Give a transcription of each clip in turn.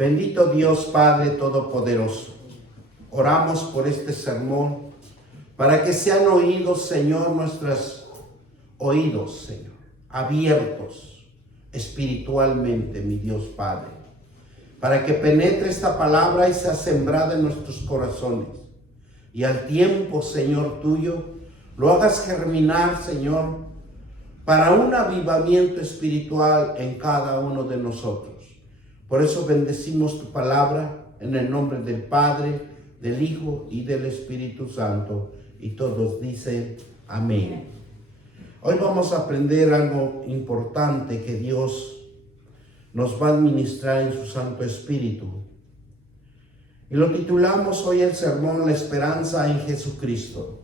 Bendito Dios Padre Todopoderoso, oramos por este sermón para que sean oídos, Señor, nuestros oídos, Señor, abiertos espiritualmente, mi Dios Padre, para que penetre esta palabra y sea sembrada en nuestros corazones. Y al tiempo, Señor, tuyo, lo hagas germinar, Señor, para un avivamiento espiritual en cada uno de nosotros. Por eso bendecimos tu palabra en el nombre del Padre, del Hijo y del Espíritu Santo. Y todos dicen amén. Hoy vamos a aprender algo importante que Dios nos va a administrar en su Santo Espíritu. Y lo titulamos hoy el sermón La esperanza en Jesucristo.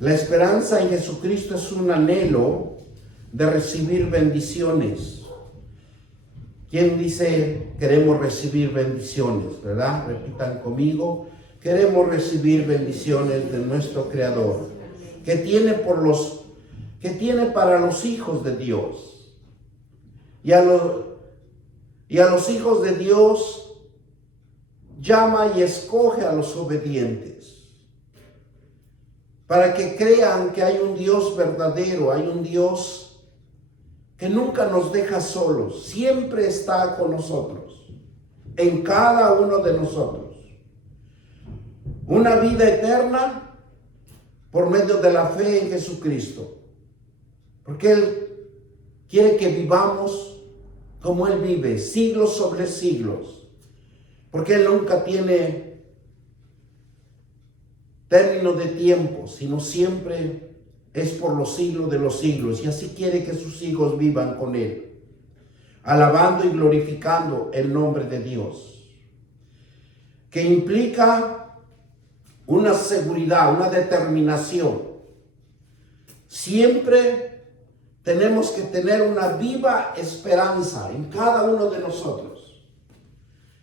La esperanza en Jesucristo es un anhelo de recibir bendiciones. ¿Quién dice queremos recibir bendiciones? ¿Verdad? Repitan conmigo. Queremos recibir bendiciones de nuestro Creador, que tiene para los hijos de Dios. Y a los hijos de Dios llama y escoge a los obedientes, para que crean que hay un Dios verdadero, hay un Dios que nunca nos deja solos, siempre está con nosotros, en cada uno de nosotros. Una vida eterna por medio de la fe en Jesucristo, porque Él quiere que vivamos como Él vive, siglos sobre siglos, porque Él nunca tiene término de tiempo, sino siempre es por los siglos de los siglos, y así quiere que sus hijos vivan con Él, alabando y glorificando el nombre de Dios, que implica una seguridad, una determinación. Siempre tenemos que tener una viva esperanza en cada uno de nosotros,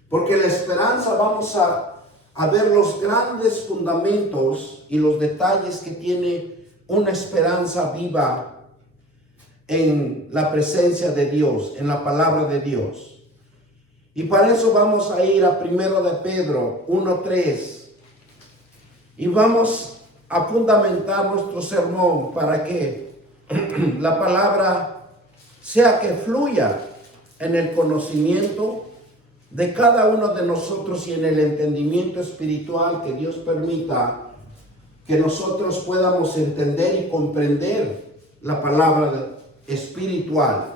porque la esperanza vamos a ver los grandes fundamentos y los detalles que tiene una esperanza viva en la presencia de Dios, en la palabra de Dios. Y para eso vamos a ir a 1 de Pedro 1:3 y vamos a fundamentar nuestro sermón para que la palabra sea que fluya en el conocimiento de cada uno de nosotros y en el entendimiento espiritual que Dios permita que nosotros podamos entender y comprender la palabra espiritual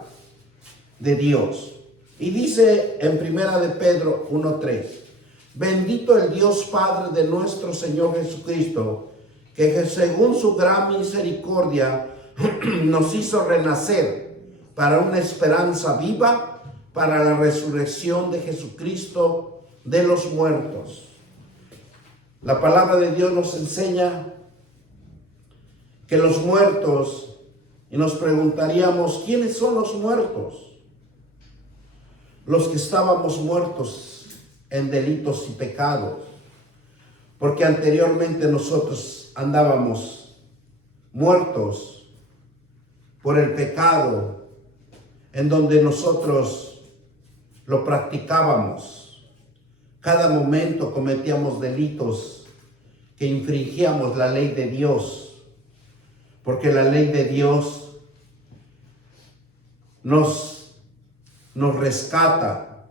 de Dios. Y dice en 1 de Pedro 1:3, bendito el Dios Padre de nuestro Señor Jesucristo, que según su gran misericordia nos hizo renacer para una esperanza viva, para la resurrección de Jesucristo de los muertos. La palabra de Dios nos enseña que los muertos, y nos preguntaríamos, ¿quiénes son los muertos? Los que estábamos muertos en delitos y pecados, porque anteriormente nosotros andábamos muertos por el pecado, en donde nosotros lo practicábamos. Cada momento cometíamos delitos que infringíamos la ley de Dios, porque la ley de Dios nos rescata,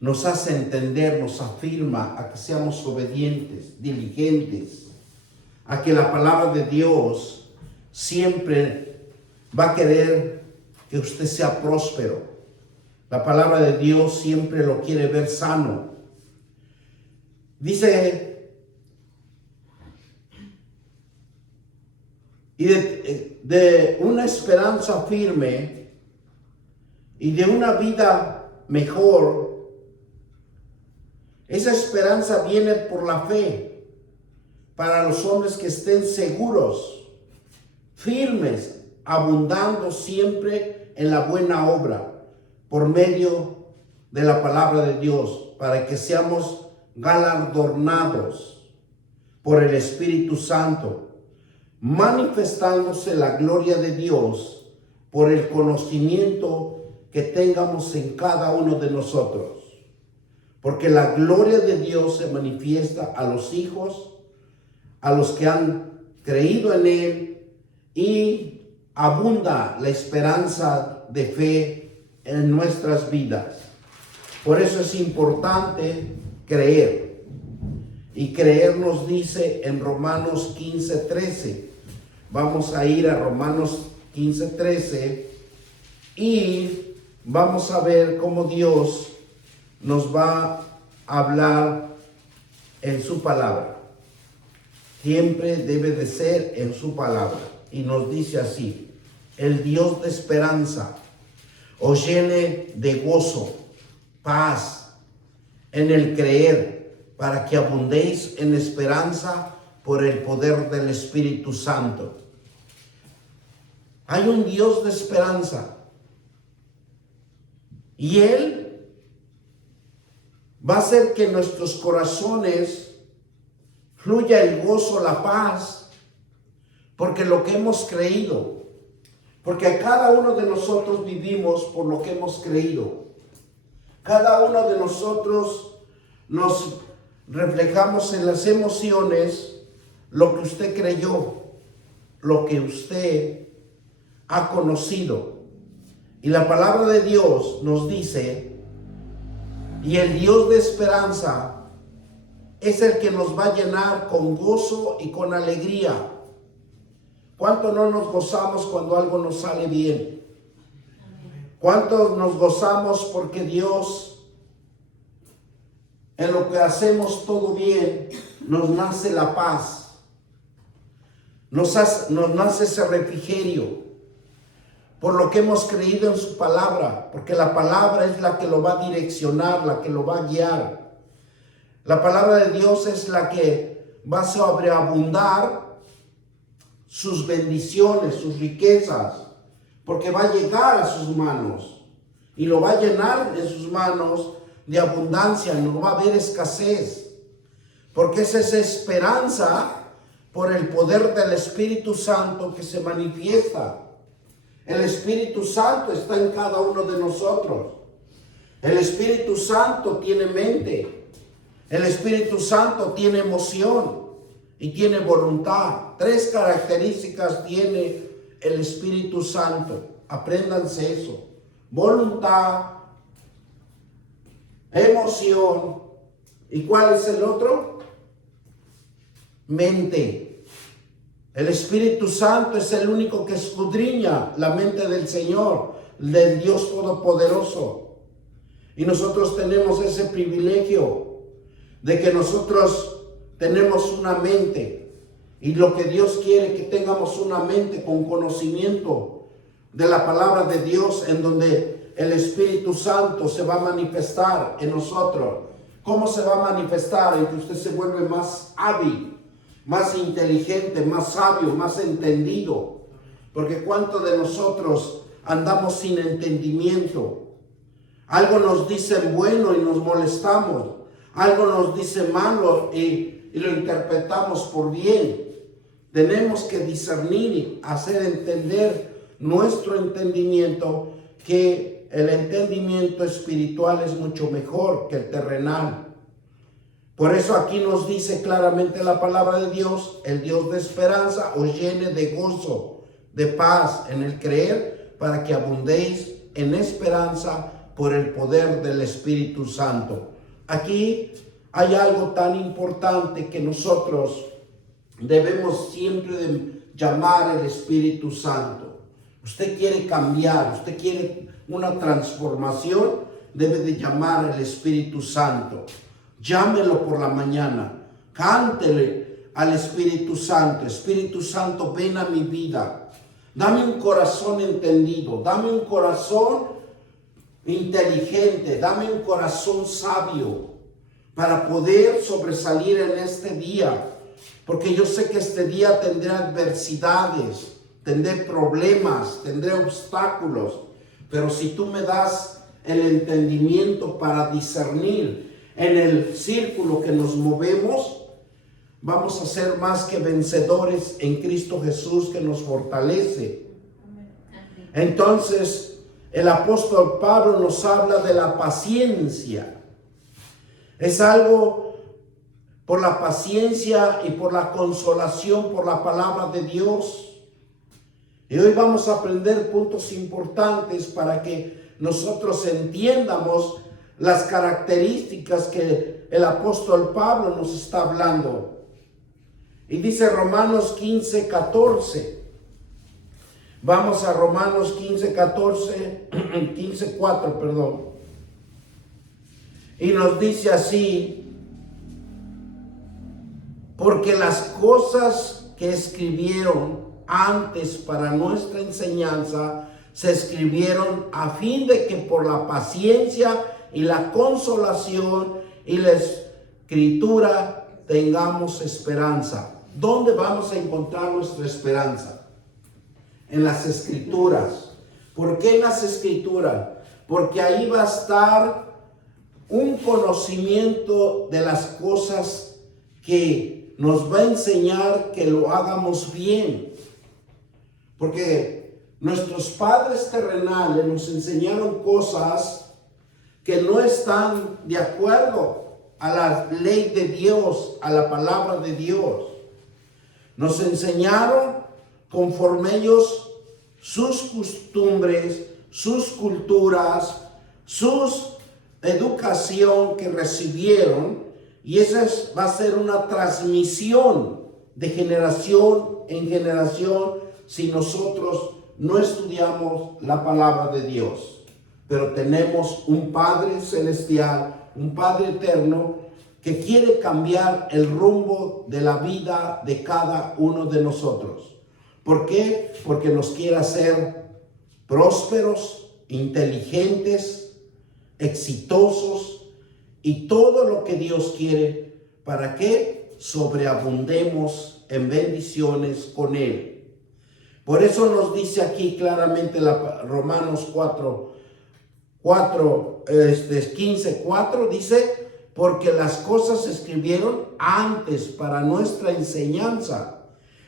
nos hace entender, nos afirma a que seamos obedientes, diligentes, a que la palabra de Dios siempre va a querer que usted sea próspero. La palabra de Dios siempre lo quiere ver sano. Dice, y de una esperanza firme y de una vida mejor. Esa esperanza viene por la fe para los hombres que estén seguros, firmes, abundando siempre en la buena obra por medio de la palabra de Dios, para que seamos galardonados por el Espíritu Santo, manifestándose la gloria de Dios por el conocimiento que tengamos en cada uno de nosotros. porque la gloria de Dios se manifiesta a los hijos, a los que han creído en Él, y abunda la esperanza de fe en nuestras vidas. Por eso es importante creer. Y creer nos dice en Romanos 15:13. Vamos a ir a Romanos 15:13 y vamos a ver cómo Dios nos va a hablar en su palabra. Siempre debe de ser en su palabra. Y nos dice así: el Dios de esperanza os llene de gozo, paz en el creer, para que abundéis en esperanza por el poder del Espíritu Santo. Hay un Dios de esperanza y Él va a hacer que en nuestros corazones fluya el gozo, la paz, porque lo que hemos creído, porque cada uno de nosotros vivimos por lo que hemos creído. Cada uno de nosotros nos reflejamos en las emociones lo que usted creyó, lo que usted ha conocido. Y la palabra de Dios nos dice, y el Dios de esperanza es el que nos va a llenar con gozo y con alegría. ¿Cuánto no nos gozamos cuando algo nos sale bien? ¿Cuánto nos gozamos porque Dios, en lo que hacemos todo bien, nos nace la paz? Nos nace ese refrigerio por lo que hemos creído en su palabra, porque la palabra es la que lo va a direccionar, la que lo va a guiar. La palabra de Dios es la que va a sobreabundar sus bendiciones, sus riquezas, porque va a llegar a sus manos y lo va a llenar en sus manos de abundancia, no va a haber escasez, porque es esa esperanza por el poder del Espíritu Santo que se manifiesta. El Espíritu Santo está en cada uno de nosotros. El Espíritu Santo tiene mente. El Espíritu Santo tiene emoción y tiene voluntad. 3 características tiene el Espíritu Santo. Apréndanse eso: voluntad, emoción, ¿y cuál es el otro? Mente. El Espíritu Santo es el único que escudriña la mente del Señor, del Dios Todopoderoso. Y nosotros tenemos ese privilegio de que nosotros tenemos una mente. Y lo que Dios quiere, que tengamos una mente con conocimiento de la palabra de Dios, en donde el Espíritu Santo se va a manifestar en nosotros. ¿Cómo se va a manifestar? En que usted se vuelve más hábil, más inteligente, más sabio, más entendido. Porque ¿cuántos de nosotros andamos sin entendimiento? Algo nos dicen bueno y nos molestamos. Algo nos dice malo y lo interpretamos por bien. Tenemos que discernir y hacer entender nuestro entendimiento, que el entendimiento espiritual es mucho mejor que el terrenal. Por eso aquí nos dice claramente la palabra de Dios: el Dios de esperanza os llene de gozo, de paz en el creer, para que abundéis en esperanza por el poder del Espíritu Santo. Aquí hay algo tan importante que nosotros debemos siempre de llamar el Espíritu Santo. Usted quiere cambiar, usted quiere una transformación, debe de llamar al Espíritu Santo. Llámelo por la mañana, cántele al Espíritu Santo: Espíritu Santo, ven a mi vida, dame un corazón entendido, dame un corazón inteligente, dame un corazón sabio para poder sobresalir en este día, porque yo sé que este día tendré adversidades, tendré problemas, tendré obstáculos, pero si tú me das el entendimiento para discernir en el círculo que nos movemos, vamos a ser más que vencedores en Cristo Jesús, que nos fortalece. Entonces, el apóstol Pablo nos habla de la paciencia. Es algo por la paciencia y por la consolación, por la palabra de Dios. Y hoy vamos a aprender puntos importantes para que nosotros entiendamos las características que el apóstol Pablo nos está hablando. Y dice Romanos 15:14. Vamos a Romanos 15:4, perdón. Y nos dice así: porque las cosas que escribieron antes para nuestra enseñanza se escribieron a fin de que por la paciencia y la consolación y la escritura tengamos esperanza. ¿Dónde vamos a encontrar nuestra esperanza? En las escrituras. ¿Por qué en las escrituras? Porque ahí va a estar un conocimiento de las cosas que nos va a enseñar que lo hagamos bien. Porque nuestros padres terrenales nos enseñaron cosas que no están de acuerdo a la ley de Dios, a la palabra de Dios. Nos enseñaron conforme ellos sus costumbres, sus culturas, sus educación que recibieron, y esa va a ser una transmisión de generación en generación si nosotros no estudiamos la palabra de Dios. Pero tenemos un Padre celestial, un Padre eterno, que quiere cambiar el rumbo de la vida de cada uno de nosotros. ¿Por qué? Porque nos quiere hacer prósperos, inteligentes, exitosos y todo lo que Dios quiere para que sobreabundemos en bendiciones con Él. Por eso nos dice aquí claramente Romanos 15:4 dice: porque las cosas se escribieron antes para nuestra enseñanza,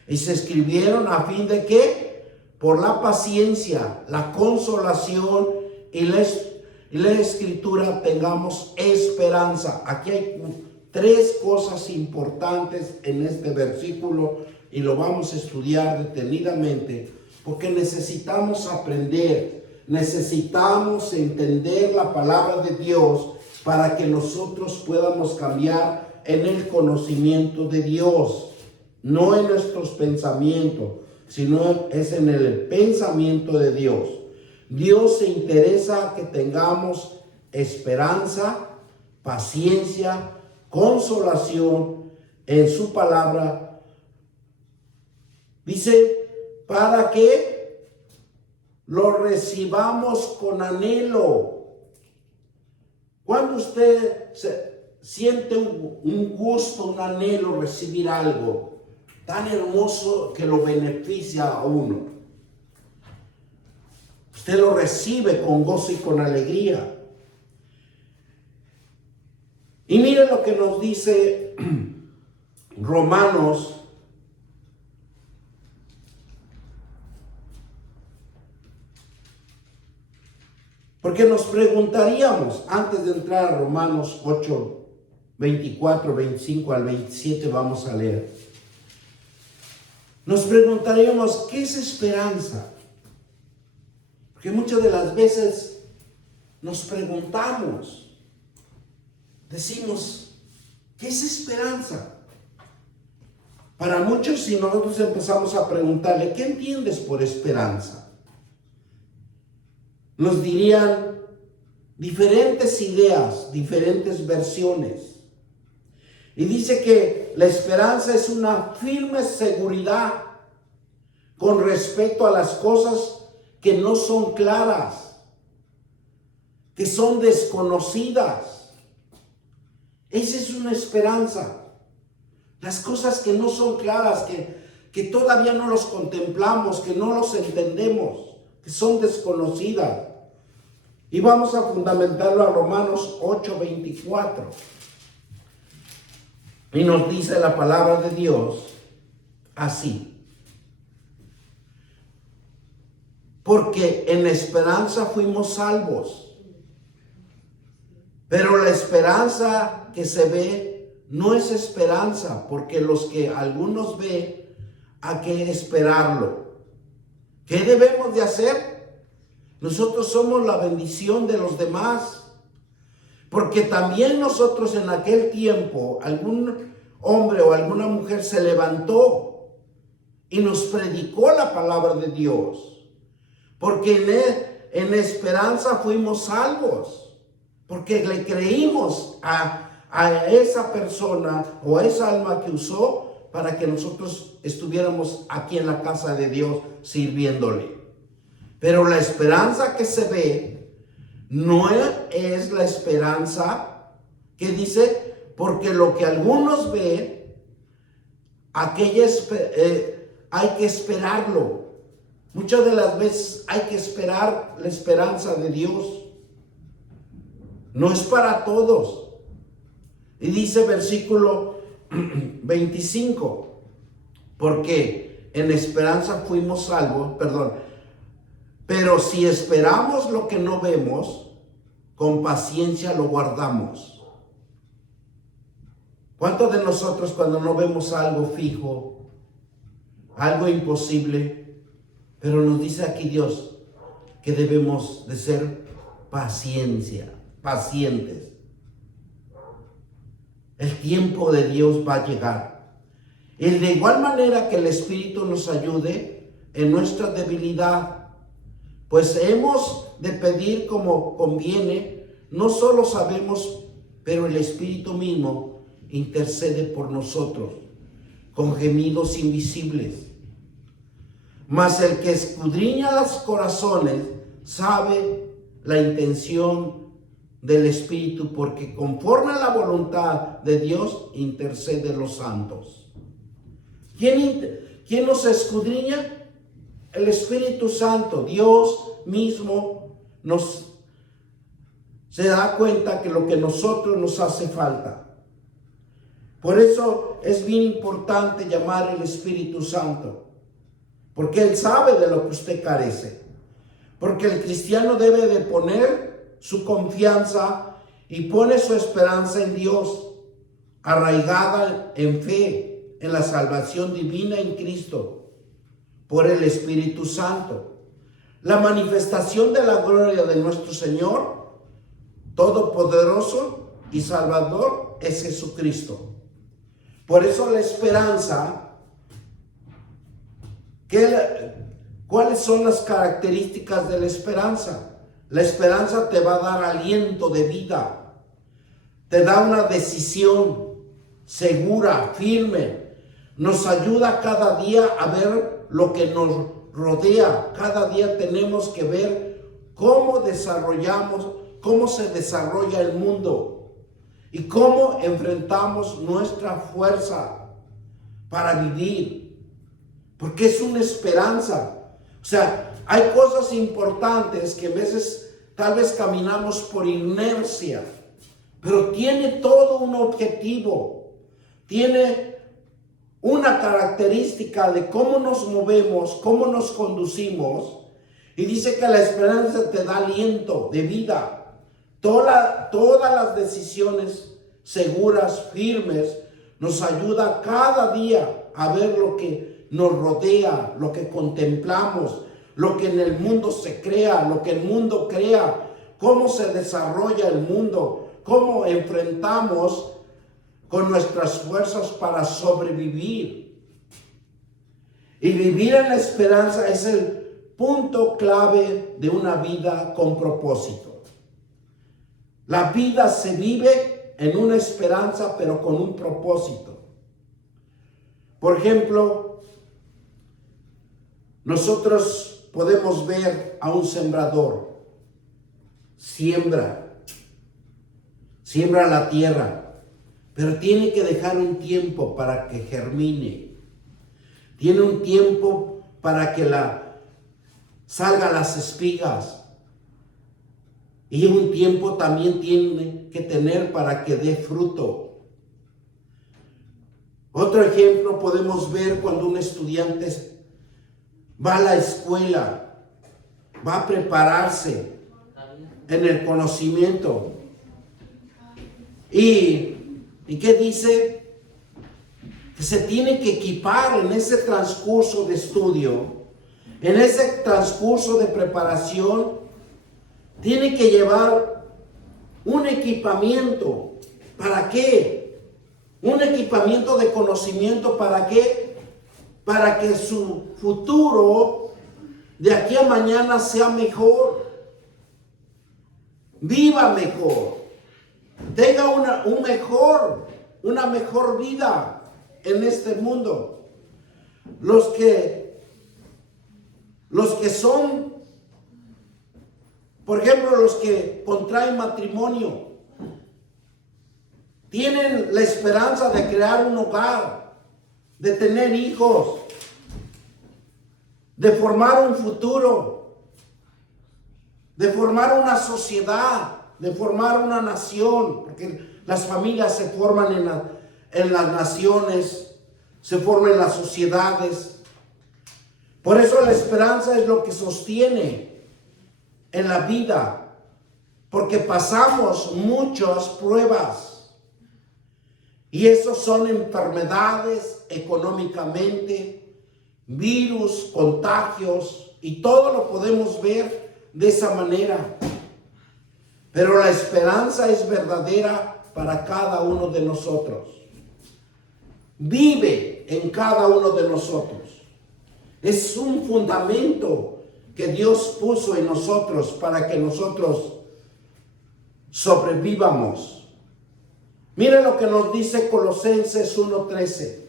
y se escribieron a fin de que por la paciencia, la consolación y la escritura tengamos esperanza. Aquí hay tres cosas importantes en este versículo y lo vamos a estudiar detenidamente porque necesitamos aprender, necesitamos entender la palabra de Dios para que nosotros podamos cambiar en el conocimiento de Dios, no en nuestros pensamientos, sino es en el pensamiento de Dios. Dios se interesa que tengamos esperanza, paciencia, consolación en su palabra. Dice, para que lo recibamos con anhelo. Cuando usted siente un gusto, un anhelo recibir algo tan hermoso que lo beneficia a uno, usted lo recibe con gozo y con alegría. Y miren lo que nos dice Romanos porque nos preguntaríamos, antes de entrar a Romanos 8, 24, 25 al 27, vamos a leer. Nos preguntaríamos, ¿qué es esperanza? Porque muchas de las veces nos preguntamos, decimos, ¿qué es esperanza? Para muchos, si nosotros empezamos a preguntarle, ¿qué entiendes por esperanza? Nos dirían diferentes ideas, diferentes versiones. Y dice que la esperanza es una firme seguridad con respecto a las cosas que no son claras, que son desconocidas. Esa es una esperanza. Las cosas que no son claras, que todavía no los contemplamos, que no los entendemos, que son desconocidas. Y vamos a fundamentarlo a Romanos 8, 24. Y nos dice la palabra de Dios así: porque en esperanza fuimos salvos. Pero la esperanza que se ve no es esperanza, porque los que algunos ven, hay que esperarlo. ¿Qué debemos de hacer? Nosotros somos la bendición de los demás. Porque también nosotros en aquel tiempo, algún hombre o alguna mujer se levantó y nos predicó la palabra de Dios. Porque en esperanza fuimos salvos. Porque le creímos a esa persona o a esa alma que usó para que nosotros estuviéramos aquí en la casa de Dios sirviéndole. Pero la esperanza que se ve no es la esperanza que dice, porque lo que algunos ven, hay que esperarlo. Muchas de las veces hay que esperar la esperanza de Dios. No es para todos. Y dice versículo 25, porque en esperanza fuimos salvos, pero si esperamos lo que no vemos, con paciencia lo guardamos. ¿Cuántos de nosotros cuando no vemos algo fijo, algo imposible, pero nos dice aquí Dios que debemos de ser pacientes? El tiempo de Dios va a llegar. Y de igual manera que el Espíritu nos ayude en nuestra debilidad, pues hemos de pedir como conviene. No solo sabemos, pero el Espíritu mismo intercede por nosotros con gemidos invisibles. Mas el que escudriña los corazones sabe la intención del Espíritu, porque conforme a la voluntad de Dios intercede los santos. ¿Quién nos escudriña? El Espíritu Santo. Dios mismo se da cuenta que lo que nosotros nos hace falta. Por eso es bien importante llamar al Espíritu Santo, porque Él sabe de lo que usted carece. Porque el cristiano debe de poner su confianza y pone su esperanza en Dios, arraigada en fe, en la salvación divina en Cristo, por el Espíritu Santo. La manifestación de la gloria de nuestro Señor Todopoderoso y Salvador es Jesucristo. Por eso la esperanza, ¿cuáles son las características de la esperanza? La esperanza te va a dar aliento de vida, te da una decisión segura, firme, nos ayuda cada día a ver lo que nos rodea. Cada día tenemos que ver cómo se desarrolla el mundo y cómo enfrentamos nuestra fuerza para vivir, porque es una esperanza. O sea, hay cosas importantes que a veces tal vez caminamos por inercia, pero tiene todo un objetivo, tiene una característica de cómo nos movemos, cómo nos conducimos. Y dice que la esperanza te da aliento de vida. Todas las decisiones seguras, firmes, nos ayuda cada día a ver lo que nos rodea, lo que contemplamos, lo que en el mundo se crea, lo que el mundo crea, cómo se desarrolla el mundo, cómo enfrentamos con nuestras fuerzas para sobrevivir. Y vivir en la esperanza es el punto clave de una vida con propósito. La vida se vive en una esperanza, pero con un propósito. Por ejemplo, nosotros podemos ver a un sembrador. Siembra la tierra, pero tiene que dejar un tiempo para que germine. Tiene un tiempo para que salgan las espigas. Y un tiempo también tiene que tener para que dé fruto. Otro ejemplo podemos ver cuando un estudiante va a la escuela, va a prepararse en el conocimiento. ¿Y qué dice? Que se tiene que equipar en ese transcurso de estudio, en ese transcurso de preparación, tiene que llevar un equipamiento. ¿Para qué? Un equipamiento de conocimiento. ¿Para qué? Para que su futuro de aquí a mañana sea mejor, viva mejor, tenga una mejor vida en este mundo. Los que son, por ejemplo, los que contraen matrimonio, tienen la esperanza de crear un hogar, de tener hijos, de formar un futuro, de formar una sociedad, de formar una nación, porque las familias se forman en las naciones, se forman en las sociedades. Por eso la esperanza es lo que sostiene en la vida, porque pasamos muchas pruebas, y esos son enfermedades económicamente, virus, contagios, y todo lo podemos ver de esa manera. Pero la esperanza es verdadera para cada uno de nosotros. Vive en cada uno de nosotros. Es un fundamento que Dios puso en nosotros para que nosotros sobrevivamos. Miren lo que nos dice Colosenses 1:13.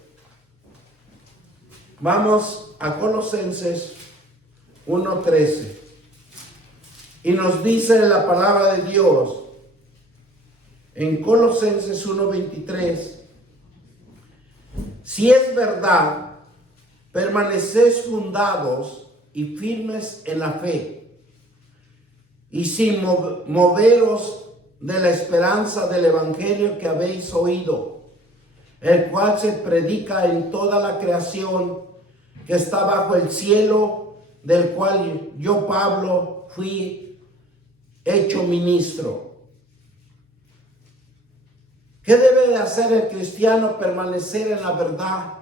Vamos a Colosenses 1:13. Y nos dice la palabra de Dios en Colosenses 1:23. Si es verdad, permanecéis fundados y firmes en la fe, y sin moveros de la esperanza del evangelio que habéis oído, el cual se predica en toda la creación que está bajo el cielo, del cual yo, Pablo, fui hecho ministro. ¿Qué debe de hacer el cristiano? Permanecer en la verdad,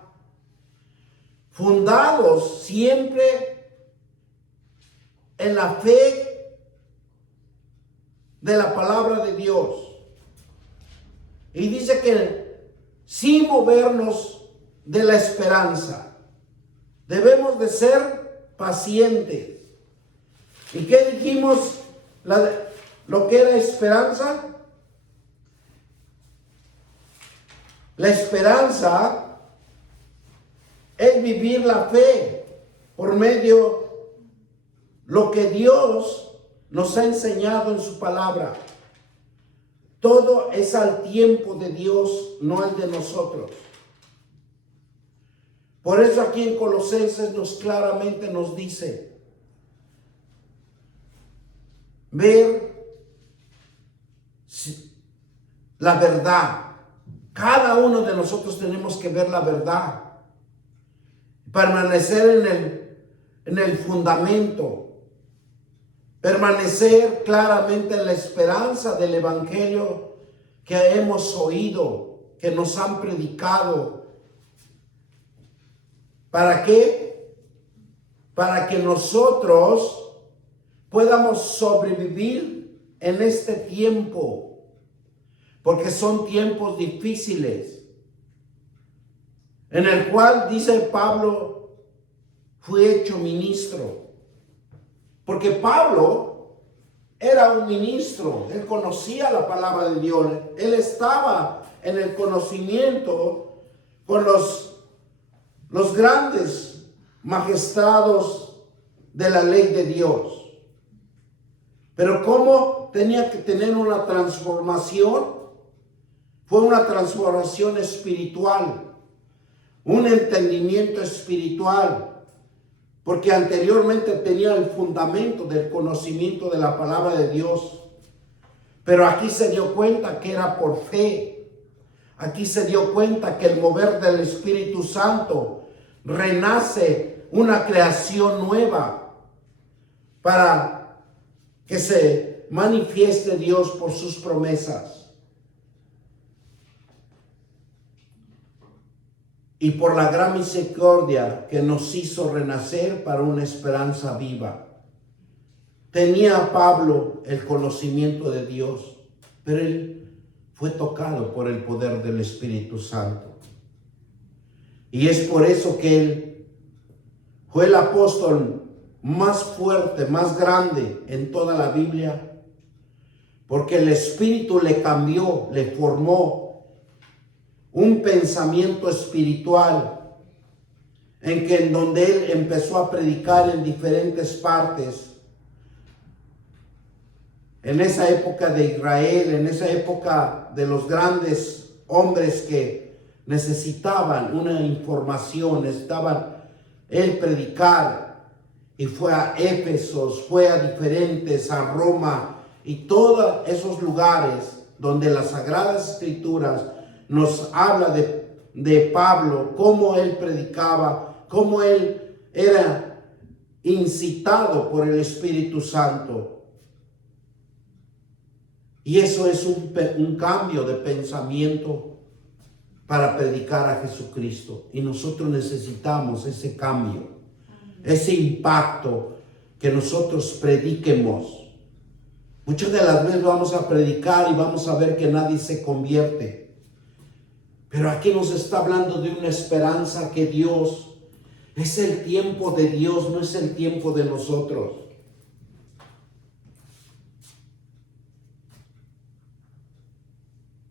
fundados siempre en la fe de la palabra de Dios. Y dice que sin movernos de la esperanza, debemos de ser pacientes. ¿Y qué dijimos? Lo que era esperanza. La esperanza es vivir la fe por medio de lo que Dios nos ha enseñado en su palabra. Todo es al tiempo de Dios, no el de nosotros. Por eso aquí en Colosenses claramente nos dice, ver la verdad. Cada uno de nosotros tenemos que ver la verdad, permanecer en el fundamento, permanecer claramente en la esperanza del evangelio que hemos oído, que nos han predicado. ¿Para qué? Para que nosotros podamos sobrevivir en este tiempo. Porque son tiempos difíciles, en el cual, dice Pablo, fui hecho ministro. Porque Pablo era un ministro, él conocía la palabra de Dios, él estaba en el conocimiento con los grandes magistrados de la ley de Dios. Pero ¿cómo tenía que tener una transformación? Fue una transformación espiritual, un entendimiento espiritual, porque anteriormente tenía el fundamento del conocimiento de la palabra de Dios, pero aquí se dio cuenta que era por fe. Aquí se dio cuenta que el mover del Espíritu Santo renace una creación nueva para que se manifieste Dios por sus promesas. y por la gran misericordia que nos hizo renacer para una esperanza viva. Tenía Pablo el conocimiento de Dios, pero él fue tocado por el poder del Espíritu Santo. Y es por eso que él fue el apóstol más fuerte, más grande en toda la Biblia, porque el Espíritu le cambió, le formó un pensamiento espiritual en donde él empezó a predicar en diferentes partes. En esa época de Israel, en esa época de los grandes hombres que necesitaban una información, necesitaban él predicar, y fue a Éfesos, fue a diferentes, a Roma y todos esos lugares donde las Sagradas Escrituras nos habla de Pablo, cómo él predicaba, cómo él era incitado por el Espíritu Santo. Y eso es un cambio de pensamiento para predicar a Jesucristo. Y nosotros necesitamos ese cambio, ese impacto, que nosotros prediquemos. Muchas de las veces vamos a predicar y vamos a ver que nadie se convierte. Pero aquí nos está hablando de una esperanza que Dios, es el tiempo de Dios, no es el tiempo de nosotros.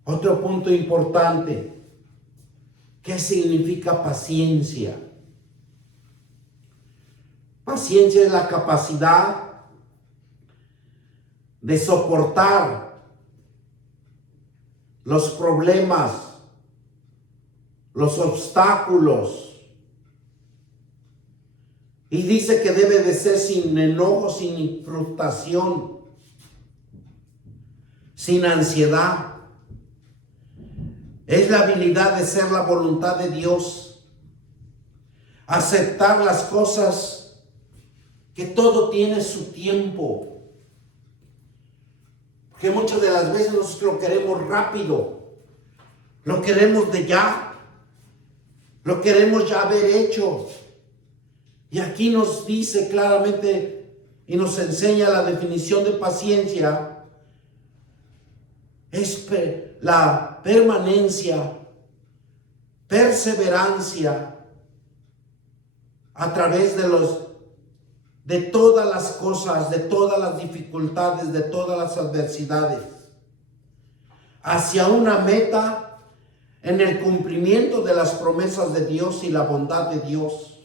Otro punto importante, ¿qué significa paciencia? Paciencia es la capacidad de soportar los problemas, los obstáculos. Y dice que debe de ser sin enojo, sin frustración, sin ansiedad. Es la habilidad de ser la voluntad de Dios, aceptar las cosas, que todo tiene su tiempo. Porque muchas de las veces nosotros lo queremos rápido, lo queremos de ya, lo queremos ya haber hecho. Y aquí nos dice claramente y nos enseña la definición de paciencia. Es la permanencia, perseverancia a través de todas las cosas, de todas las dificultades, de todas las adversidades, hacia una meta en el cumplimiento de las promesas de Dios y la bondad de Dios.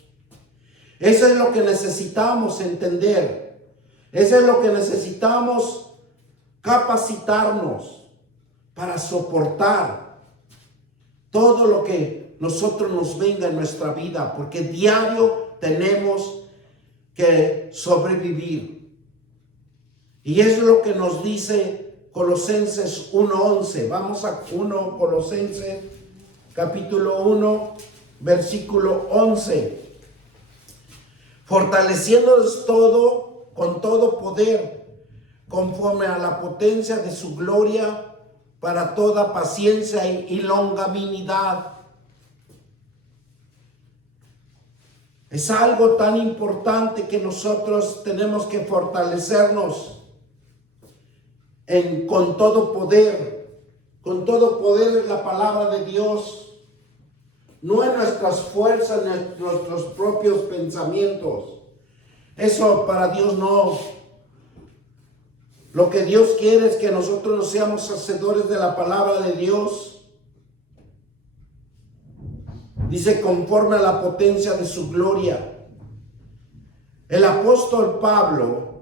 Eso es lo que necesitamos entender. Eso es lo que necesitamos capacitarnos para soportar todo lo que nosotros nos venga en nuestra vida, porque diario tenemos que sobrevivir. Y es lo que nos dice Colosenses 1:11. Vamos a Colosenses capítulo 1, versículo 11. Fortaleciéndonos con todo poder, conforme a la potencia de su gloria, para toda paciencia y longanimidad. Es algo tan importante que nosotros tenemos que fortalecernos con todo poder. Con todo poder es la palabra de Dios. No en nuestras fuerzas, en nuestros propios pensamientos. Eso para Dios no. Lo que Dios quiere es que nosotros no seamos hacedores de la palabra de Dios. Dice, conforme a la potencia de su gloria. El apóstol Pablo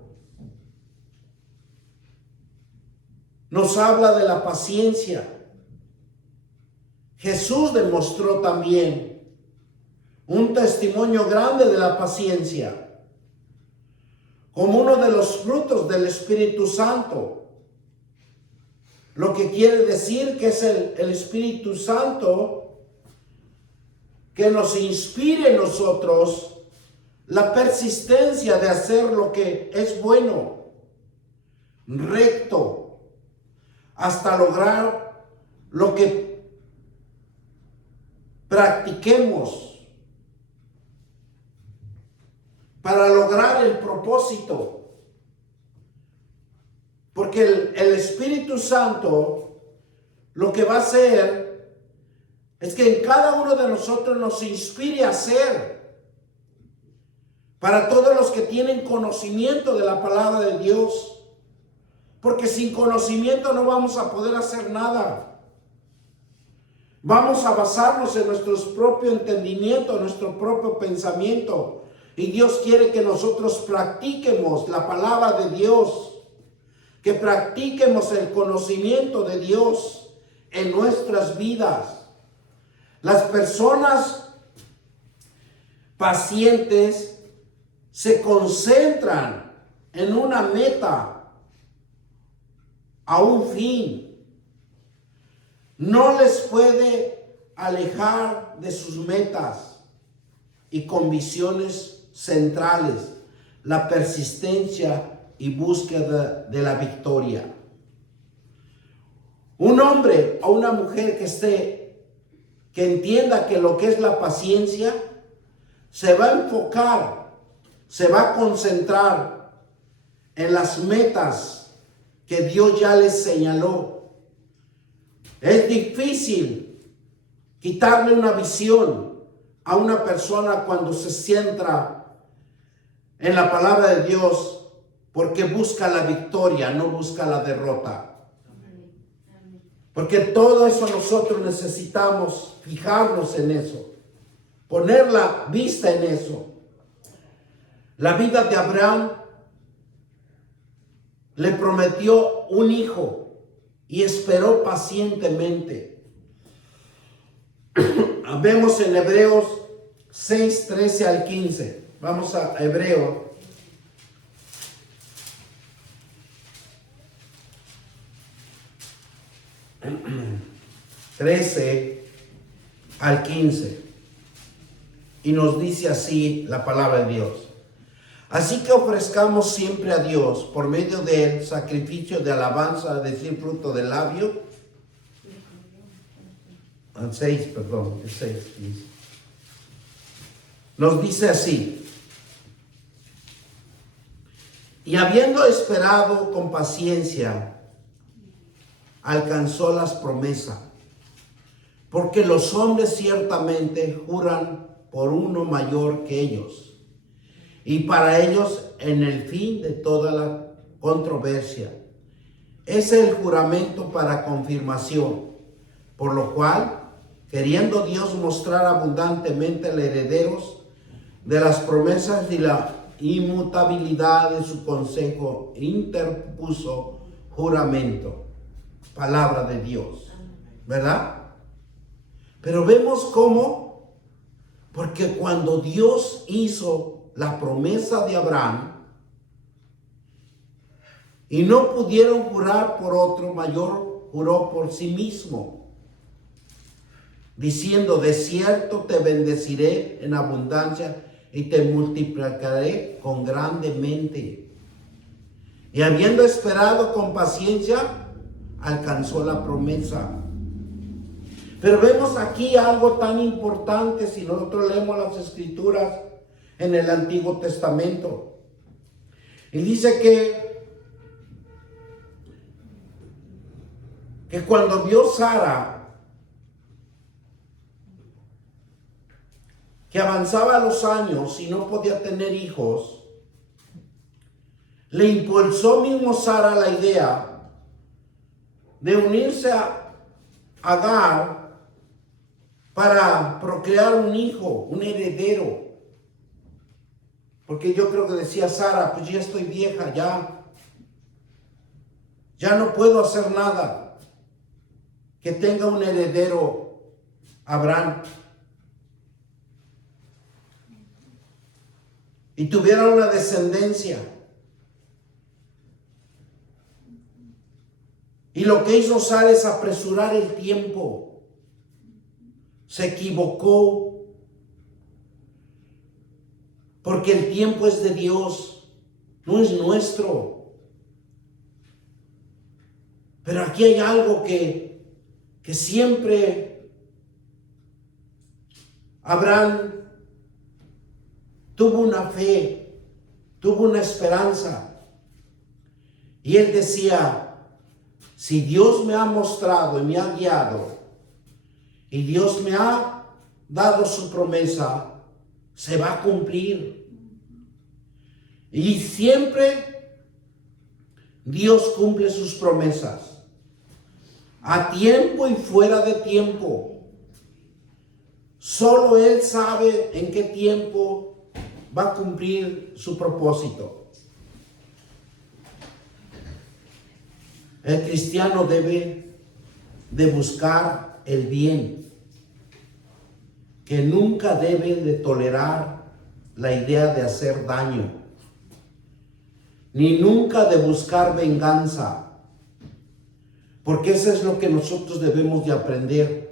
nos habla de la paciencia. Jesús demostró también un testimonio grande de la paciencia, como uno de los frutos del Espíritu Santo. Lo que quiere decir que es el Espíritu Santo que nos inspire en nosotros la persistencia de hacer lo que es bueno, recto, hasta lograr lo que practiquemos para lograr el propósito. Porque el Espíritu Santo lo que va a hacer es que en cada uno de nosotros nos inspire a hacer. Para todos los que tienen conocimiento de la palabra de Dios. Porque sin conocimiento no vamos a poder hacer nada. Vamos a basarnos en nuestro propio entendimiento, en nuestro propio pensamiento. Y Dios quiere que nosotros practiquemos la palabra de Dios. Que practiquemos el conocimiento de Dios en nuestras vidas. Las personas pacientes se concentran en una meta, a un fin. No les puede alejar de sus metas y convicciones centrales, la persistencia y búsqueda de la victoria. Un hombre o una mujer que entienda que lo que es la paciencia, se va a enfocar, se va a concentrar en las metas que Dios ya les señaló. Es difícil quitarle una visión a una persona cuando se centra en la palabra de Dios, porque busca la victoria, no busca la derrota. Porque todo eso nosotros necesitamos fijarnos en eso, poner la vista en eso. La vida de Abraham le prometió un hijo y esperó pacientemente. Vemos en Hebreos 6, 13 al 15. Vamos a Hebreos. ...13 al 15... y nos dice así la palabra de Dios. Así que ofrezcamos siempre a Dios, por medio de él, sacrificio de alabanza, es decir, fruto del labio. 6, perdón, 6. Nos dice así: y habiendo esperado con paciencia, alcanzó las promesas, porque los hombres ciertamente juran por uno mayor que ellos, y para ellos en el fin de toda la controversia es el juramento para confirmación, por lo cual, queriendo Dios mostrar abundantemente los herederos de las promesas y la inmutabilidad de su consejo, interpuso juramento. Palabra de Dios, ¿verdad? Pero vemos cómo, porque cuando Dios hizo la promesa de Abraham y no pudieron jurar por otro mayor, juró por sí mismo, diciendo: de cierto te bendeciré en abundancia y te multiplicaré con grandemente. Y habiendo esperado con paciencia, alcanzó la promesa. Pero vemos aquí algo tan importante si nosotros leemos las Escrituras en el Antiguo Testamento. Y dice que cuando vio Sara que avanzaba los años y no podía tener hijos, le impulsó mismo Sara la idea de unirse a Agar para procrear un hijo, un heredero. Porque yo creo que decía Sara: pues ya estoy vieja, ya no puedo hacer nada. Que tenga un heredero Abraham. Y tuviera una descendencia. Y lo que hizo Sara es apresurar el tiempo. Se equivocó. Porque el tiempo es de Dios, no es nuestro. Pero aquí hay algo que siempre Abraham tuvo una fe, tuvo una esperanza. Y él decía, si Dios me ha mostrado y me ha guiado, y Dios me ha dado su promesa, se va a cumplir. Y siempre Dios cumple sus promesas, a tiempo y fuera de tiempo. Solo Él sabe en qué tiempo va a cumplir su propósito. El cristiano debe de buscar el bien, que nunca debe de tolerar la idea de hacer daño, ni nunca de buscar venganza, porque eso es lo que nosotros debemos de aprender,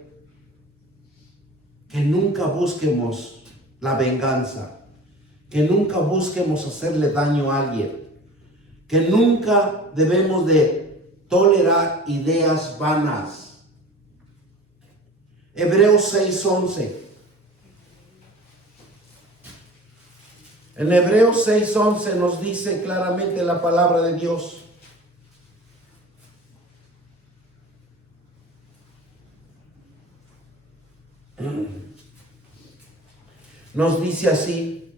que nunca busquemos la venganza, que nunca busquemos hacerle daño a alguien, que nunca debemos de tolerar ideas vanas. Hebreos 6:11. En Hebreos 6:11 nos dice claramente la palabra de Dios. Nos dice así: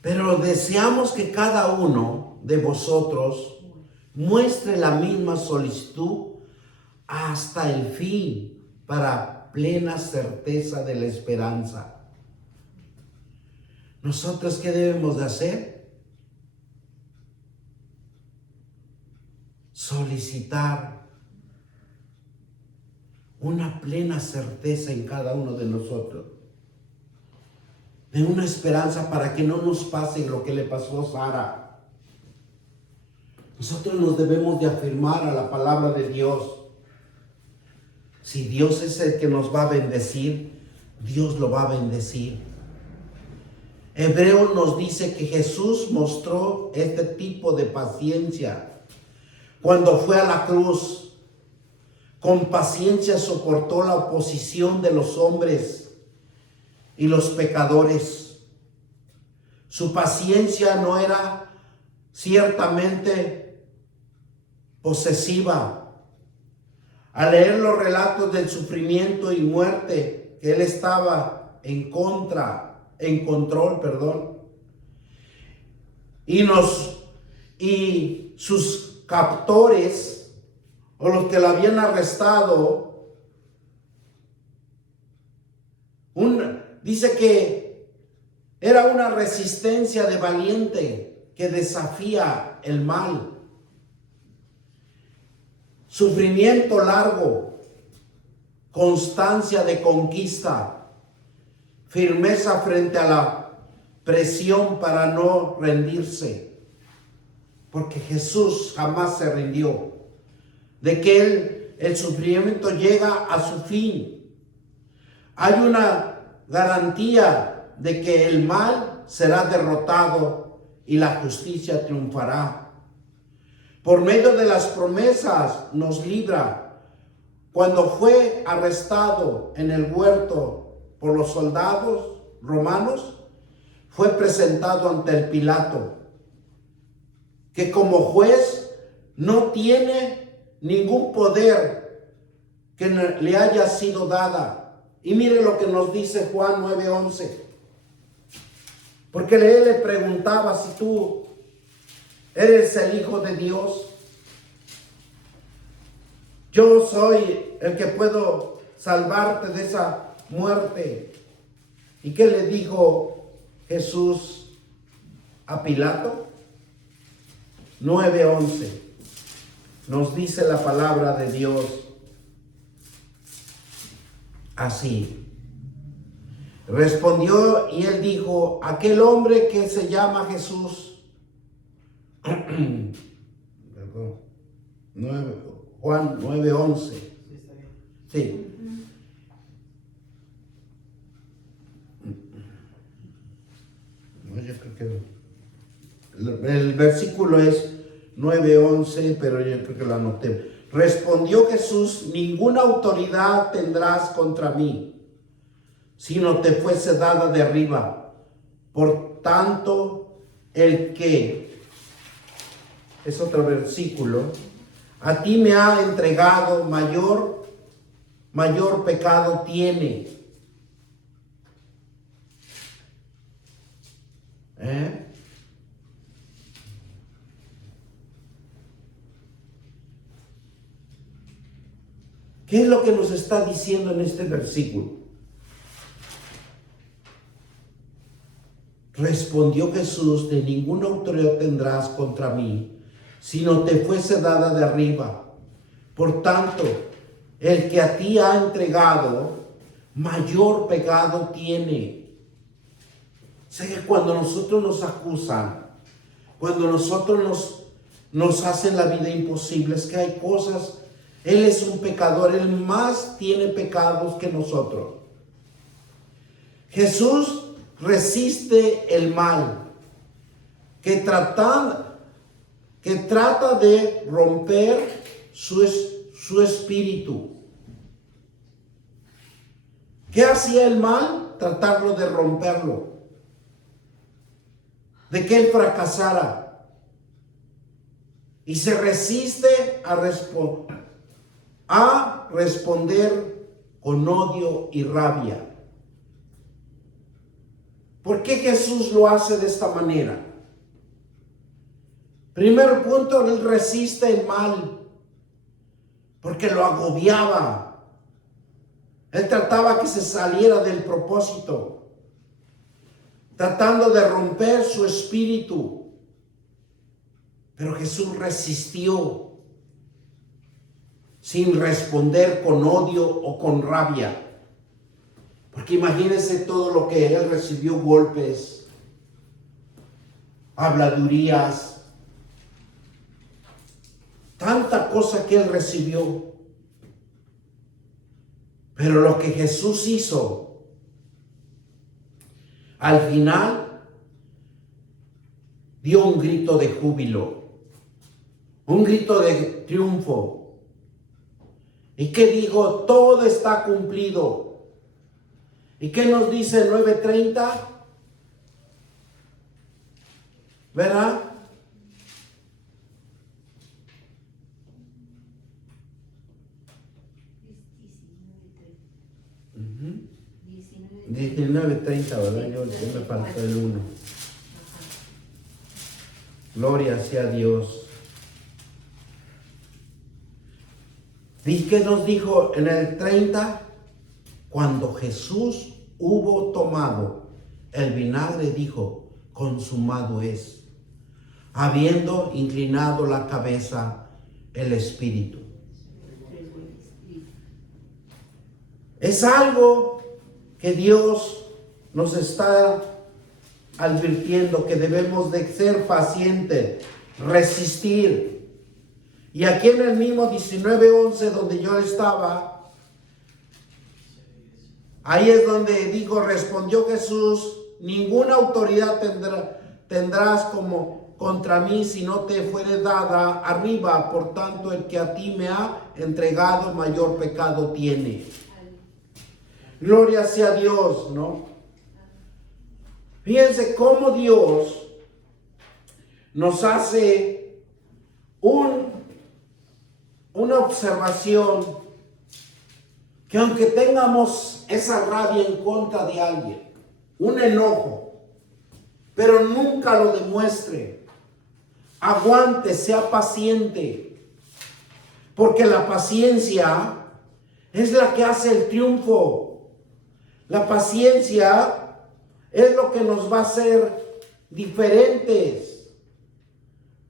pero deseamos que cada uno de vosotros muestre la misma solicitud hasta el fin, para plena certeza de la esperanza. ¿Nosotros qué debemos de hacer? Solicitar una plena certeza en cada uno de nosotros, de una esperanza, para que no nos pase lo que le pasó a Sara. Nosotros nos debemos de afirmar a la palabra de Dios. Si Dios es el que nos va a bendecir, Dios lo va a bendecir. Hebreo nos dice que Jesús mostró este tipo de paciencia cuando fue a la cruz. Con paciencia soportó la oposición de los hombres y los pecadores. Su paciencia no era ciertamente posesiva. Al leer los relatos del sufrimiento y muerte que él estaba en control, y sus captores o los que lo habían arrestado, dice que era una resistencia de valiente que desafía el mal. Sufrimiento largo, constancia de conquista, firmeza frente a la presión para no rendirse, porque Jesús jamás se rindió. De que el sufrimiento llega a su fin. Hay una garantía de que el mal será derrotado y la justicia triunfará. Por medio de las promesas nos libra. Cuando fue arrestado en el huerto por los soldados romanos, fue presentado ante el Pilato, que como juez no tiene ningún poder que le haya sido dada. Y mire lo que nos dice Juan 9:11. Porque él le preguntaba: si tú eres el Hijo de Dios, yo soy el que puedo salvarte de esa muerte. ¿Y qué le dijo Jesús a Pilato? 9:11. Nos dice la palabra de Dios así. Respondió y él dijo: aquel hombre que se llama Jesús. Perdón. Juan 9:11. Sí. No, yo creo que el versículo es 9:11, pero yo creo que lo anoté. Respondió Jesús: ninguna autoridad tendrás contra mí, si no te fuese dada de arriba. Por tanto, el que, es otro versículo, a ti me ha entregado, mayor pecado tiene. ¿Qué es lo que nos está diciendo en este versículo? Respondió Jesús: de ninguna autoridad tendrás contra mí, si no te fuese dada de arriba. Por tanto, el que a ti ha entregado, mayor pecado tiene. Sé que cuando nosotros nos acusan, cuando nosotros nos hacen la vida imposible, es que hay cosas. Él es un pecador, Él más tiene pecados que nosotros. Jesús resiste el mal, que trata de romper su espíritu. ¿Qué hacía el mal? Tratarlo de romperlo, de que él fracasara. Y se resiste a responder con odio y rabia. ¿Por qué Jesús lo hace de esta manera? Primer punto, él resiste el mal porque lo agobiaba. Él trataba que se saliera del propósito, tratando de romper su espíritu. Pero Jesús resistió sin responder con odio o con rabia. Porque imagínense todo lo que él recibió: golpes, habladurías, tanta cosa que él recibió. Pero lo que Jesús hizo, al final, dio un grito de júbilo, un grito de triunfo. ¿Y qué dijo? Todo está cumplido. ¿Y qué nos dice el 9:30? ¿Verdad? Uh-huh. 19:30, ¿verdad? Yo me faltó el 1. Gloria sea a Dios. ¿Y qué nos dijo en el 30? Cuando Jesús hubo tomado el vinagre, dijo: consumado es, habiendo inclinado la cabeza el Espíritu. Es algo que Dios nos está advirtiendo, que debemos de ser pacientes, resistir. Y aquí en el mismo 19:11 donde yo estaba, ahí es donde digo: respondió Jesús: ninguna autoridad tendrás como contra mí, si no te fuere dada arriba. Por tanto, el que a ti me ha entregado, mayor pecado tiene. Gloria sea a Dios, ¿no? Fíjense cómo Dios nos hace una observación, que aunque tengamos esa rabia en contra de alguien, un enojo, pero nunca lo demuestre. Aguante, sea paciente, porque la paciencia es la que hace el triunfo. La paciencia es lo que nos va a hacer diferentes.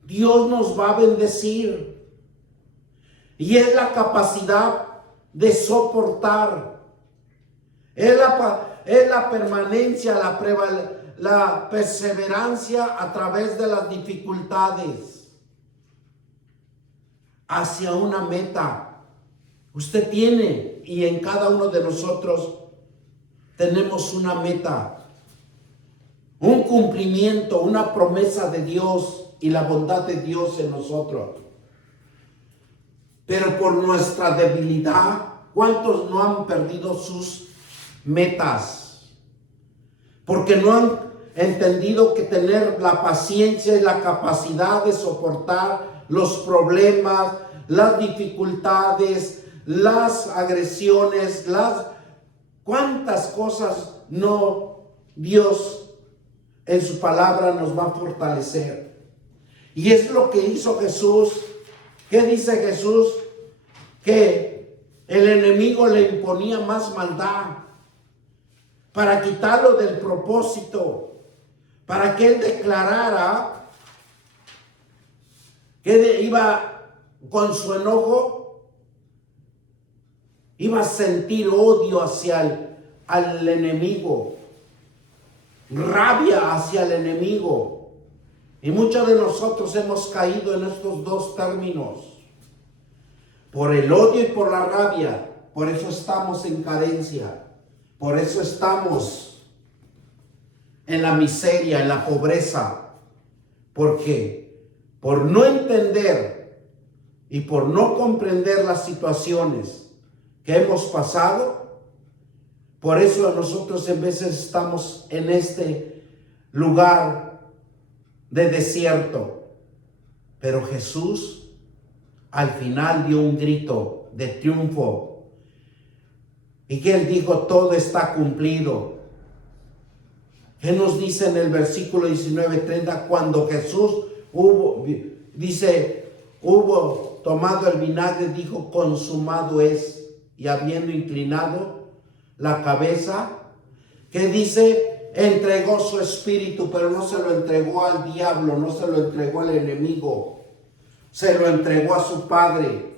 Dios nos va a bendecir. Y es la capacidad de soportar. Es la permanencia, la perseverancia a través de las dificultades hacia una meta. Usted tiene, y en cada uno de nosotros tenemos una meta, un cumplimiento, una promesa de Dios y la bondad de Dios en nosotros. Pero por nuestra debilidad, ¿cuántos no han perdido sus metas? Porque no han entendido que tener la paciencia y la capacidad de soportar los problemas, las dificultades, las agresiones, cuántas cosas no Dios en su palabra nos va a fortalecer. Y es lo que hizo Jesús. ¿Qué dice Jesús? Que el enemigo le imponía más maldad para quitarlo del propósito, para que él declarara que iba con su enojo, iba a sentir odio hacia al enemigo, rabia hacia el enemigo. Y muchos de nosotros hemos caído en estos dos términos, por el odio y por la rabia. Por eso estamos en carencia, por eso estamos en la miseria, en la pobreza, porque por no entender y por no comprender las situaciones que hemos pasado, por eso nosotros en veces estamos en este lugar de desierto. Pero Jesús al final dio un grito de triunfo. Y que Él dijo: todo está cumplido. ¿Qué nos dice en el versículo 19:30? Cuando Jesús hubo tomado el vinagre, dijo: consumado es. Y habiendo inclinado la cabeza, ¿qué dice? Entregó su espíritu, pero no se lo entregó al diablo, no se lo entregó al enemigo, se lo entregó a su Padre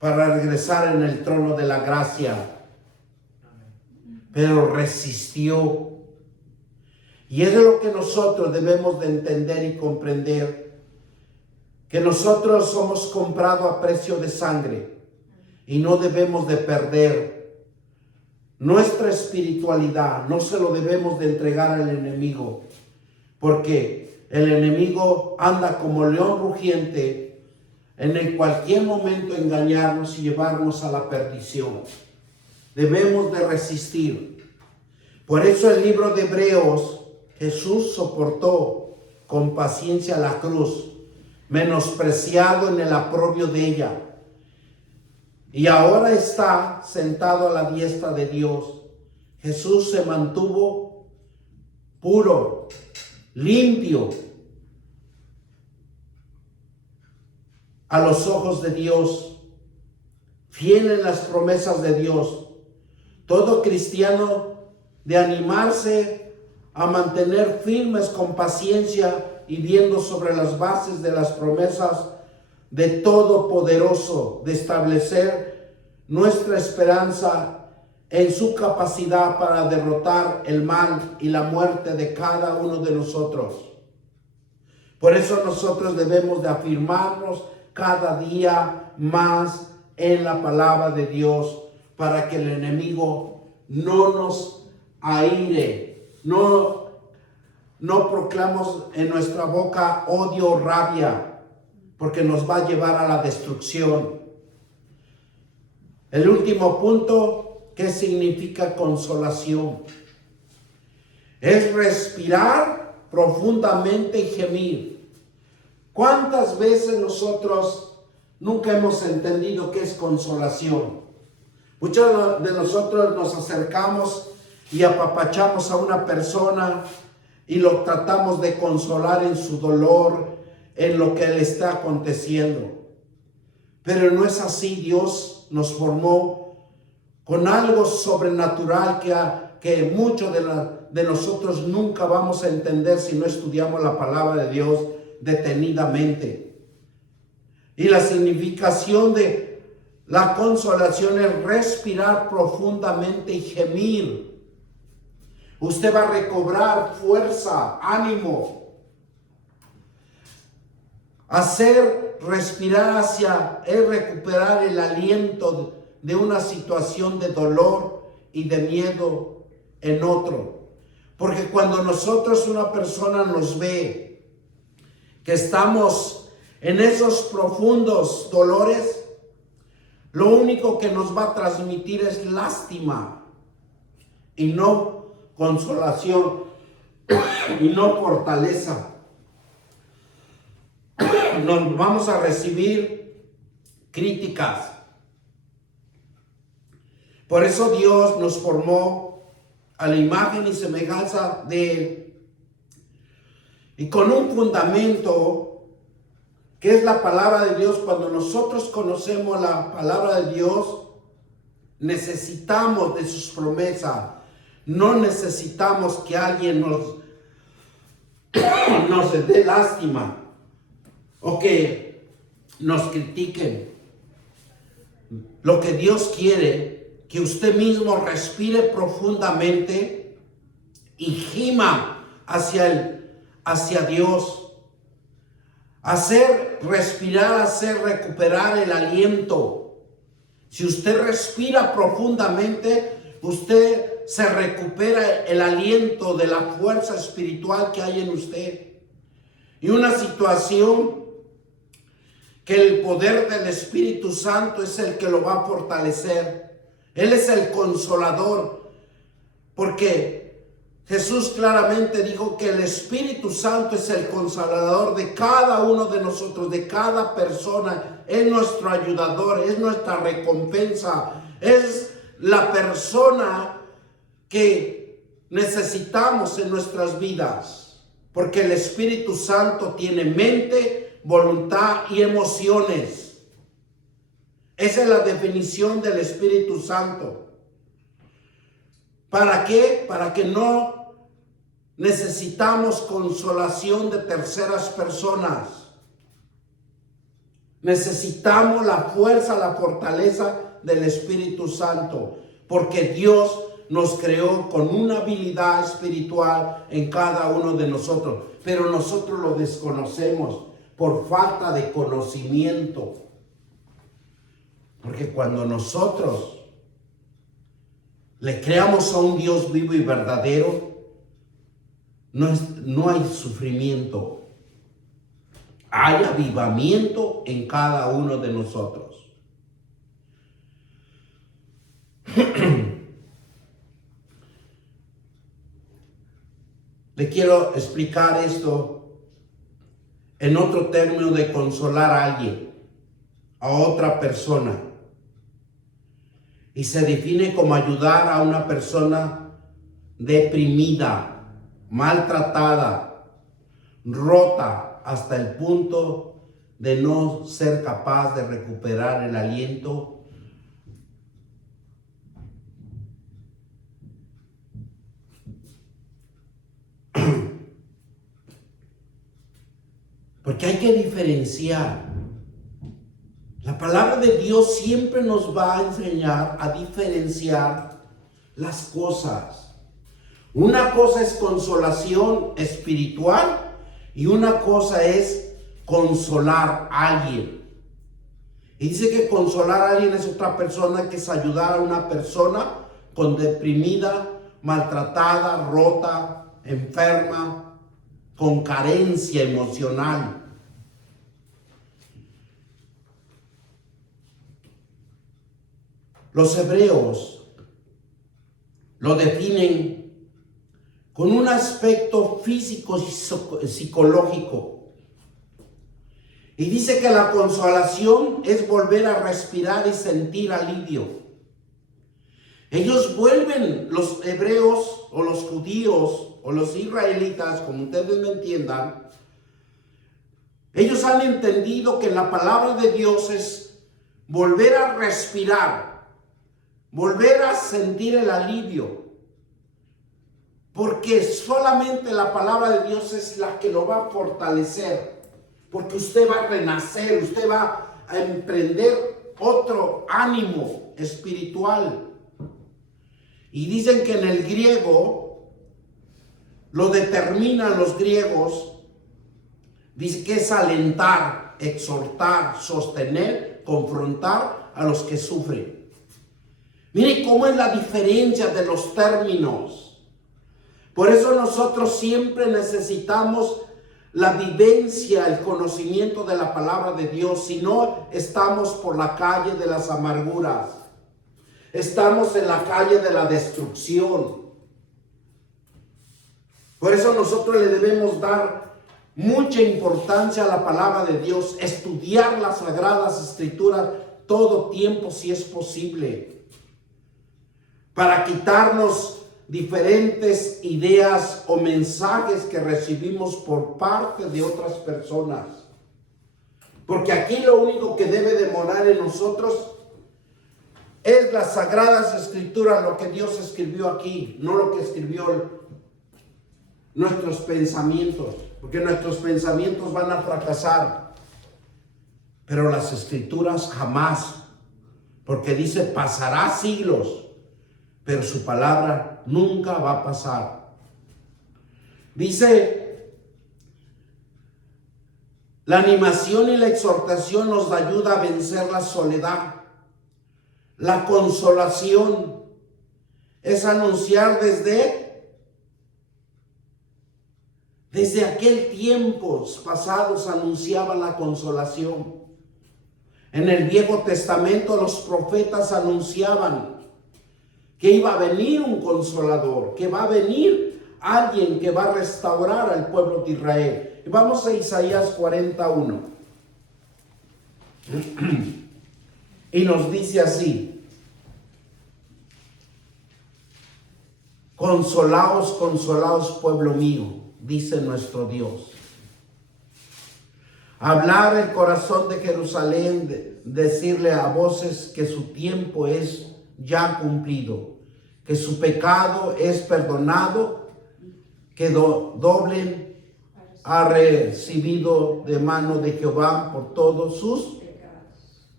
para regresar en el trono de la gracia. Pero resistió. Y es lo que nosotros debemos de entender y comprender, que nosotros somos comprados a precio de sangre y no debemos de perder nuestra espiritualidad. No se lo debemos de entregar al enemigo, porque el enemigo anda como león rugiente en cualquier momento engañarnos y llevarnos a la perdición. Debemos de resistir. Por eso el libro de Hebreos, Jesús soportó con paciencia la cruz, menospreciado en el oprobio de ella, y ahora está sentado a la diestra de Dios. Jesús se mantuvo puro, limpio a los ojos de Dios, fiel en las promesas de Dios. Todo cristiano de animarse a mantener firmes con paciencia y viendo sobre las bases de las promesas de Todopoderoso, de establecer nuestra esperanza en su capacidad para derrotar el mal y la muerte de cada uno de nosotros. Por eso nosotros debemos de afirmarnos cada día más en la palabra de Dios, para que el enemigo no nos aire, no proclamemos en nuestra boca odio o rabia, porque nos va a llevar a la destrucción. El último punto, ¿qué significa consolación? Es respirar profundamente y gemir. ¿Cuántas veces nosotros nunca hemos entendido qué es consolación? Muchos de nosotros nos acercamos y apapachamos a una persona y lo tratamos de consolar en su dolor, en lo que le está aconteciendo. Pero no es así. Dios nos formó con algo sobrenatural que muchos de nosotros nunca vamos a entender si no estudiamos la palabra de Dios detenidamente. Y la significación de la consolación es respirar profundamente y gemir. Usted va a recobrar fuerza, ánimo. Hacer respirar es recuperar el aliento de una situación de dolor y de miedo en otro. Porque cuando una persona nos ve que estamos en esos profundos dolores, lo único que nos va a transmitir es lástima y no consolación y no fortaleza. Nos vamos a recibir críticas. Por eso Dios nos formó a la imagen y semejanza de Él, y con un fundamento que es la palabra de Dios. Cuando nosotros conocemos la palabra de Dios, necesitamos de sus promesas. No necesitamos que alguien nos dé lástima o que nos critiquen. Lo que Dios quiere, que usted mismo respire profundamente y gima hacia Dios. Hacer respirar, hacer recuperar el aliento. Si usted respira profundamente, usted se recupera el aliento de la fuerza espiritual que hay en usted. Y una situación que el poder del Espíritu Santo es el que lo va a fortalecer. Él es el consolador, porque Jesús claramente dijo que el Espíritu Santo es el consolador de cada uno de nosotros, de cada persona. Es nuestro ayudador, es nuestra recompensa, es la persona que necesitamos en nuestras vidas, porque el Espíritu Santo tiene mente, voluntad y emociones. Esa es la definición del Espíritu Santo. ¿Para qué? Para que no necesitamos consolación de terceras personas. Necesitamos la fuerza, la fortaleza del Espíritu Santo, porque Dios nos creó con una habilidad espiritual en cada uno de nosotros, pero nosotros lo desconocemos por falta de conocimiento. Porque cuando nosotros le creamos a un Dios vivo y verdadero, no hay sufrimiento. Hay avivamiento en cada uno de nosotros. Le quiero explicar esto en otro término de consolar a alguien, a otra persona. Y se define como ayudar a una persona deprimida, maltratada, rota hasta el punto de no ser capaz de recuperar el aliento. Porque hay que diferenciar. La palabra de Dios siempre nos va a enseñar a diferenciar las cosas. Una cosa es consolación espiritual y una cosa es consolar a alguien. Y dice que consolar a alguien es otra persona, que es ayudar a una persona con deprimida, maltratada, rota, enferma, con carencia emocional. Los hebreos lo definen con un aspecto físico y psicológico. Y dice que la consolación es volver a respirar y sentir alivio. Ellos vuelven, los hebreos o los judíos o los israelitas, como ustedes me entiendan, ellos han entendido que la palabra de Dios es volver a respirar, volver a sentir el alivio, porque solamente la palabra de Dios es la que lo va a fortalecer, porque usted va a renacer, usted va a emprender otro ánimo espiritual. Y dicen que en el griego, lo determinan los griegos, dice que es alentar, exhortar, sostener, confrontar a los que sufren. Mire cómo es la diferencia de los términos. Por eso nosotros siempre necesitamos la vivencia, el conocimiento de la palabra de Dios, si no estamos por la calle de las amarguras, estamos en la calle de la destrucción. Por eso nosotros le debemos dar mucha importancia a la palabra de Dios, estudiar las sagradas escrituras todo tiempo si es posible, para quitarnos diferentes ideas o mensajes que recibimos por parte de otras personas. Porque aquí lo único que debe de morar en nosotros es las sagradas escrituras, lo que Dios escribió aquí, no lo que escribió nuestros pensamientos, porque nuestros pensamientos van a fracasar, pero las escrituras jamás, porque dice pasará siglos, pero su palabra nunca va a pasar. Dice, la animación y la exhortación nos ayuda a vencer la soledad. La consolación es anunciar desde aquel tiempos pasados anunciaba la consolación. En el Viejo Testamento los profetas anunciaban que iba a venir un consolador, que va a venir alguien que va a restaurar al pueblo de Israel. Y vamos a Isaías 41. Y nos dice así: consolaos, consolaos, pueblo mío, dice nuestro Dios. Hablar el corazón de Jerusalén, decirle a voces que su tiempo es ya cumplido, que su pecado es perdonado, que doble ha recibido de mano de Jehová por todos sus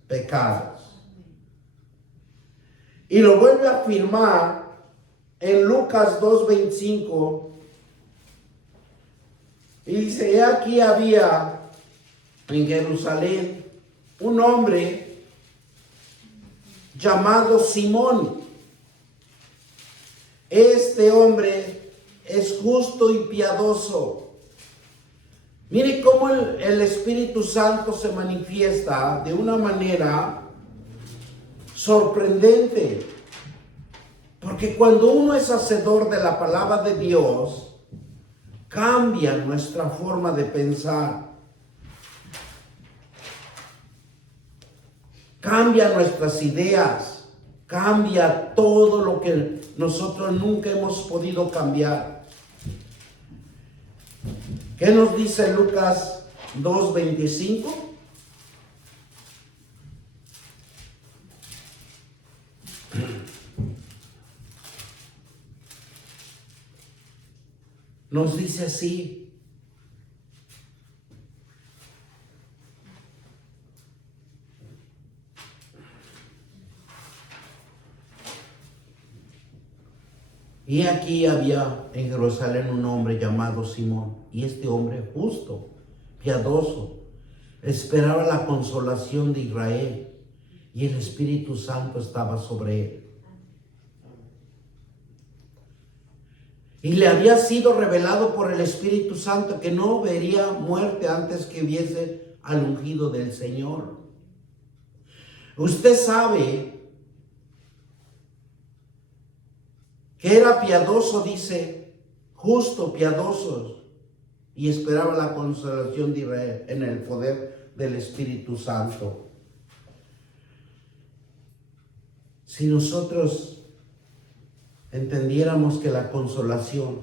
pecados. Y lo vuelve a afirmar en Lucas 2:25, y dice: he aquí había en Jerusalén un hombre llamado Simón. Este hombre es justo y piadoso. Mire cómo el Espíritu Santo se manifiesta de una manera sorprendente. Porque cuando uno es hacedor de la palabra de Dios, cambia nuestra forma de pensar. Cambia nuestras ideas, cambia todo lo que nosotros nunca hemos podido cambiar. ¿Qué nos dice Lucas 2:25? Nos dice así: y aquí había en Jerusalén un hombre llamado Simón, y este hombre justo, piadoso, esperaba la consolación de Israel, y el Espíritu Santo estaba sobre él. Y le había sido revelado por el Espíritu Santo que no vería muerte antes que viese al ungido del Señor. Usted sabe que era piadoso, dice, justo, piadoso, y esperaba la consolación de Israel en el poder del Espíritu Santo. Si nosotros entendiéramos que la consolación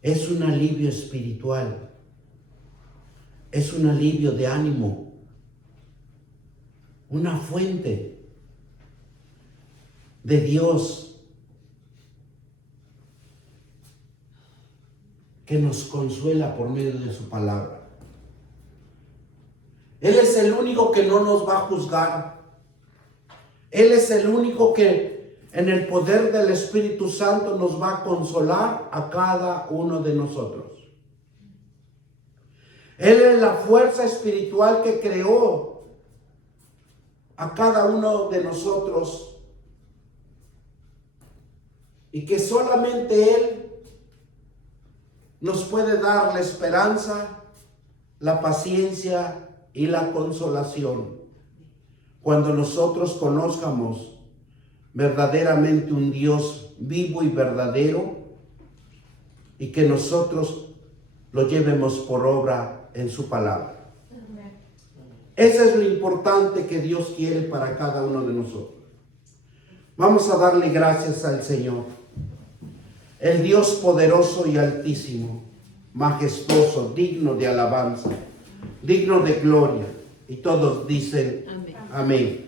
es un alivio espiritual, es un alivio de ánimo, una fuente de Dios que nos consuela por medio de su palabra. Él es el único que no nos va a juzgar. Él es el único que en el poder del Espíritu Santo nos va a consolar a cada uno de nosotros. Él es la fuerza espiritual que creó a cada uno de nosotros y que solamente Él nos puede dar la esperanza, la paciencia y la consolación. Cuando nosotros conozcamos verdaderamente un Dios vivo y verdadero y que nosotros lo llevemos por obra en su palabra. Eso es lo importante que Dios quiere para cada uno de nosotros. Vamos a darle gracias al Señor, el Dios poderoso y altísimo, majestuoso, digno de alabanza, digno de gloria. Y todos dicen amén.